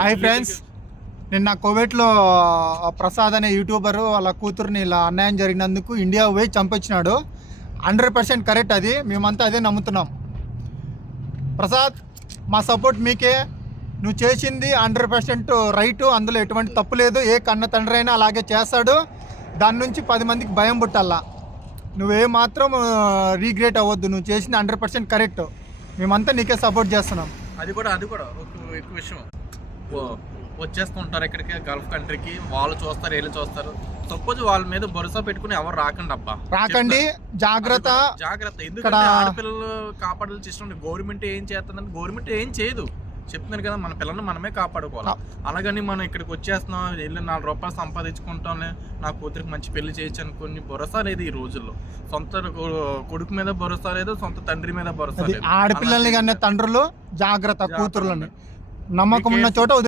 Hi friends, నిన్న కోవిడ్లో ప్రసాద్ అనే యూట్యూబర్ వాళ్ళ కూతుర్ని ఇలా అన్యాయం జరిగినందుకు ఇండియా పోయి చంపొచ్చినాడు. 100% కరెక్ట్. అది మేమంతా అదే నమ్ముతున్నాం. ప్రసాద్, మా సపోర్ట్ మీకే. నువ్వు చేసింది 100% రైటు, అందులో ఎటువంటి తప్పు లేదు. ఏ కన్న తండ్రి అయినా అలాగే చేస్తాడు. దాని నుంచి 10 మందికి భయం పుట్టాలా. నువ్వే మాత్రం రీగ్రెట్ అవ్వద్దు. నువ్వు చేసింది 100% కరెక్ట్. మేమంతా నీకే సపోర్ట్ చేస్తున్నాం. అది కూడా ఒక ఎక్కువ విషయం. వచ్చేస్తుంటారు ఇక్కడికి, గల్ఫ్ కంట్రీకి. వాళ్ళు చూస్తారు, వీళ్ళు చూస్తారు. సపోజ్ వాళ్ళ మీద భరోసా పెట్టుకుని ఎవరు రాకండి అబ్బా, రాకండి. జాగ్రత్త. ఎందుకంటే ఆడపిల్లలు కాపాడాల్సిన సిస్టమ్ గవర్నమెంట్ ఏం చేస్తుందంటే గవర్నమెంట్ ఏం చేయదు. చెప్తున్నాను కదా, మన పిల్లల్ని మనమే కాపాడుకోవాలి. అలాగని మనం ఇక్కడికి వచ్చేస్తున్నాం, వెళ్ళి 4 రూపాయలు సంపాదించుకుంటాం, నా కూతురికి మంచి పెళ్లి చేయొచ్చు అనుకుని భరోసా లేదు ఈ రోజుల్లో. సొంత కొడుకు మీద భరోసా లేదు, సొంత తండ్రి మీద భరోసా లేదు. ఆడపిల్లల్ని కానీ తండ్రులు జాగ్రత్త, కూతుర్లని నమ్మకం ఉన్న చోట